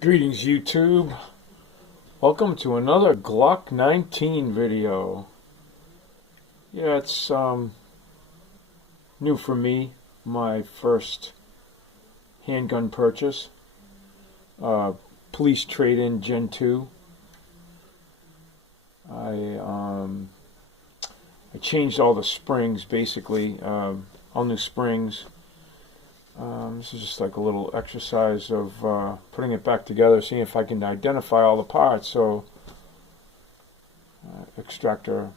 Greetings YouTube. Welcome to another Glock 19 video. Yeah, it's new for me. My first handgun purchase. Police trade-in Gen 2. I changed all the springs basically. All new springs. This is just like a little exercise of putting it back together, seeing if I can identify all the parts. So, extractor,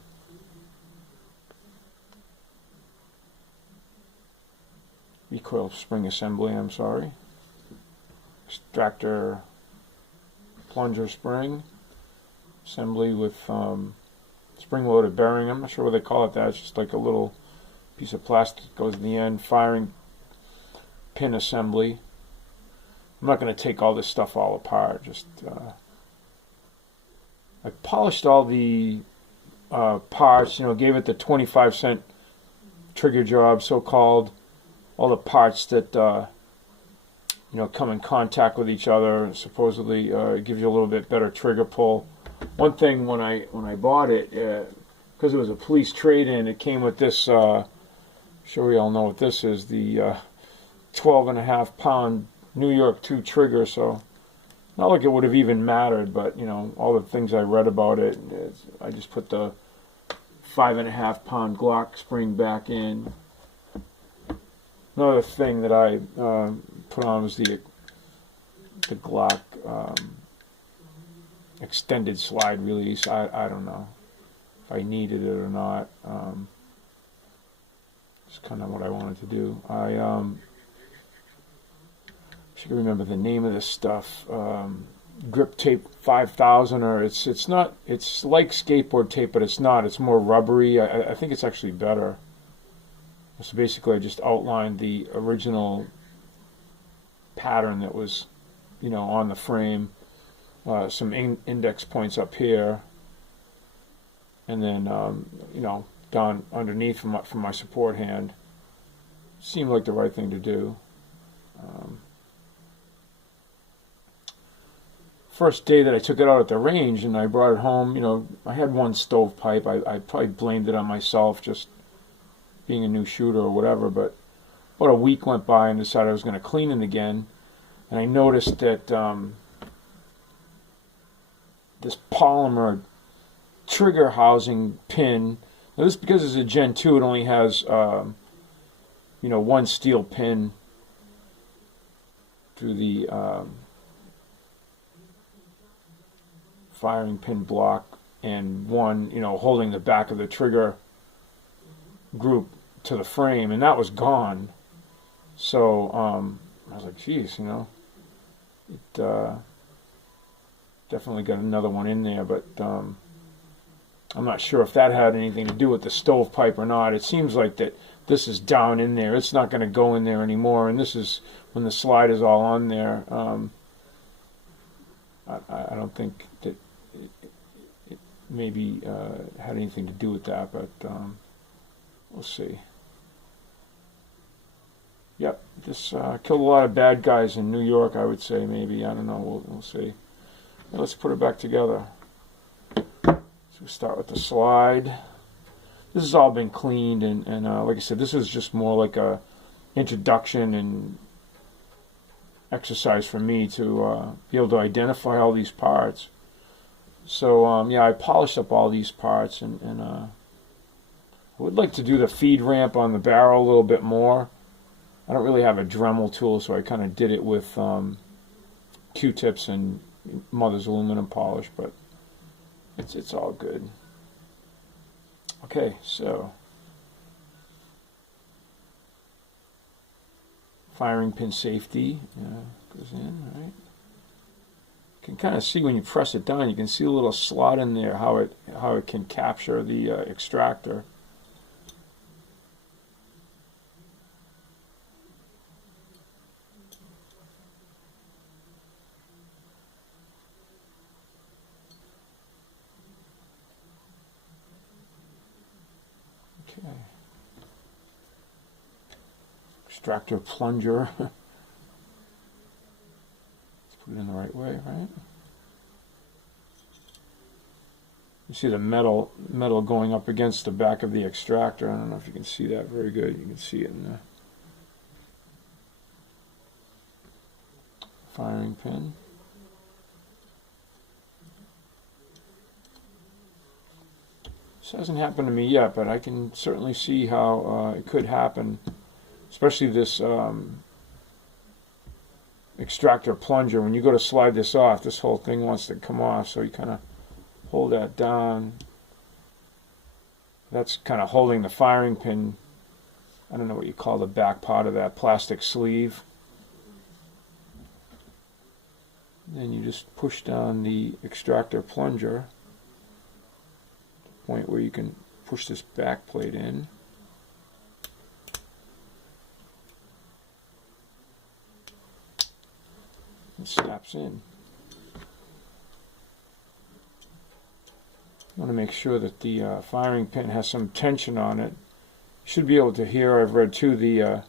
recoil spring assembly, I'm sorry. Extractor, plunger spring, assembly with spring-loaded bearing. I'm not sure what they call it that. It's just like a little piece of plastic that goes in the end. Firing pin assembly. I'm not going to take all this stuff all apart. Just I polished all the parts. Gave it the 25-cent trigger job, so-called. All the parts that come in contact with each other. And supposedly, it gives you a little bit better trigger pull. One thing when I bought it, because it was a police trade-in, it came with this. Sure, we all know what this is. The 12.5-pound New York 2 trigger, so not like it would have even mattered, but all the things I read about it, I just put the 5.5-pound Glock spring back in. Another thing that I put on was the Glock extended slide release. I don't know if I needed it or not. It's kind of what I wanted to do. I should remember the name of this stuff. Grip tape 5000, or it's not. It's like skateboard tape, but it's not. It's more rubbery. I think it's actually better. So basically, I just outlined the original pattern that was, on the frame. Some index points up here, and then down underneath from my support hand. Seemed like the right thing to do. First day that I took it out at the range and I brought it home, I had one stovepipe. I probably blamed it on myself, just being a new shooter or whatever, but about a week went by and decided I was going to clean it again, and I noticed that this polymer trigger housing pin, now this, because it's a Gen 2, it only has one steel pin through the firing pin block, and one holding the back of the trigger group to the frame, and that was gone. So I was like, geez, it definitely got another one in there, but I'm not sure if that had anything to do with the stovepipe or not. It seems like that this is down in there. It's not going to go in there anymore, and this is when the slide is all on there. I don't think that it maybe had anything to do with that, but we'll see. Yep, this killed a lot of bad guys in New York, I would say, maybe. I don't know. We'll see. Now let's put it back together. So we start with the slide. This has all been cleaned, and like I said, this is just more like a introduction and exercise for me to be able to identify all these parts. So yeah, I polished up all these parts, and I would like to do the feed ramp on the barrel a little bit more. I don't really have a Dremel tool, so I kind of did it with Q-tips and Mother's aluminum polish, but it's all good. Okay, so firing pin safety goes in, right? You can kind of see when you press it down, you can see a little slot in there, how it can capture the extractor. Okay. Extractor plunger. Put it in the right way, right? You see the metal going up against the back of the extractor. I don't know if you can see that very good. You can see it in the firing pin. This hasn't happened to me yet, but I can certainly see how it could happen, especially this extractor plunger. When you go to slide this off, this whole thing wants to come off, so you kind of hold that down. That's kind of holding the firing pin. I don't know what you call the back part of that plastic sleeve. Then you just push down the extractor plunger to the point where you can push this back plate in. It snaps in. You want to make sure that the firing pin has some tension on it. You should be able to hear, I've read too, the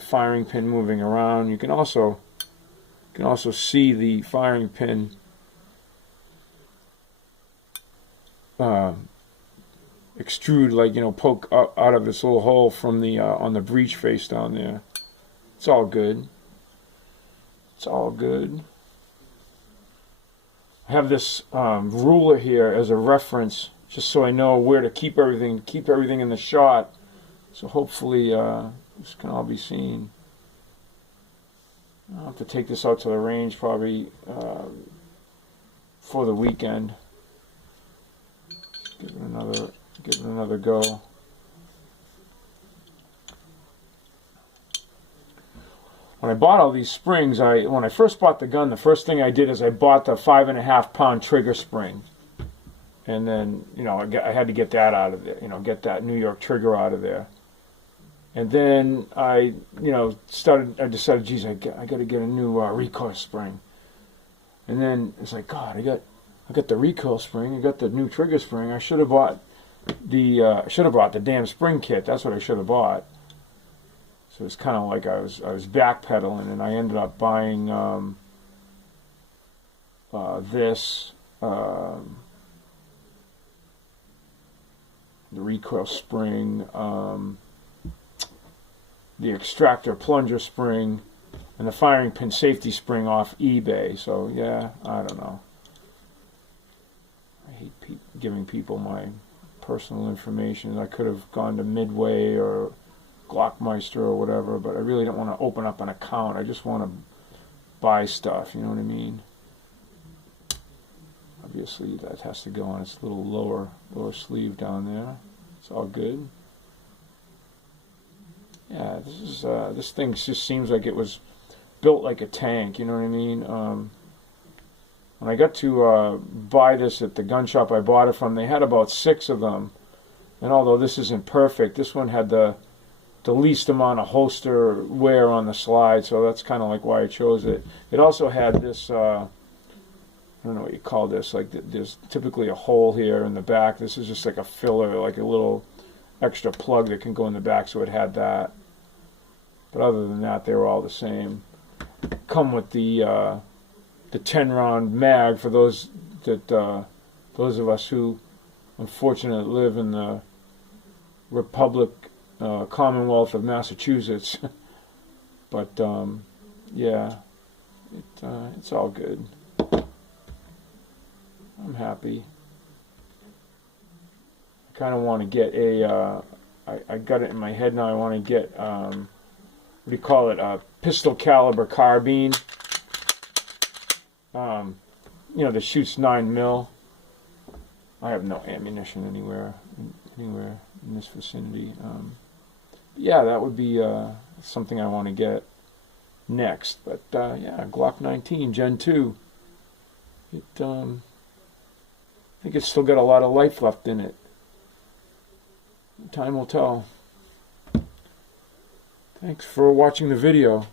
firing pin moving around. You can also see the firing pin extrude, like, you know, poke out of its little hole from the on the breech face down there. It's all good. It's all good. I have this ruler here as a reference, just so I know where to keep everything in the shot. So hopefully this can all be seen. I'll have to take this out to the range probably for the weekend. Give it another go. When I bought all these springs, when I first bought the gun, the first thing I did is I bought the 5.5 pound trigger spring, and then, you know, I had to get that out of there, you know, get that New York trigger out of there, and then I decided, geez, I got to get a new recoil spring, and then it's like, God, I got the recoil spring, I got the new trigger spring. I should have bought the damn spring kit. That's what I should have bought. So it's kind of like I was backpedaling, and I ended up buying this, the recoil spring, the extractor plunger spring, and the firing pin safety spring off eBay. So yeah, I don't know. I hate giving people my personal information. I could have gone to Midway or Glockmeister or whatever, but I really don't want to open up an account. I just want to buy stuff, you know what I mean? Obviously that has to go on its little lower sleeve down there. It's all good. Yeah, this thing just seems like it was built like a tank, you know what I mean? When I got to buy this at the gun shop I bought it from, they had about 6 of them, and although this isn't perfect, this one had the least amount of holster wear on the slide, so that's kind of like why I chose it. It also had this, I don't know what you call this, like there's typically a hole here in the back. This is just like a filler, like a little extra plug that can go in the back, so it had that. But other than that, they were all the same. Come with the 10-round mag for those of us who unfortunately live in the Commonwealth of Massachusetts. But yeah, it's all good. I'm happy. I kind of want to get I got it in my head now. I want to get what do you call it? A pistol caliber carbine. You know, that shoots 9mm. I have no ammunition anywhere in this vicinity. Yeah, that would be something I want to get next. But yeah, Glock 19 Gen 2. I think it's still got a lot of life left in it. Time will tell. Thanks for watching the video.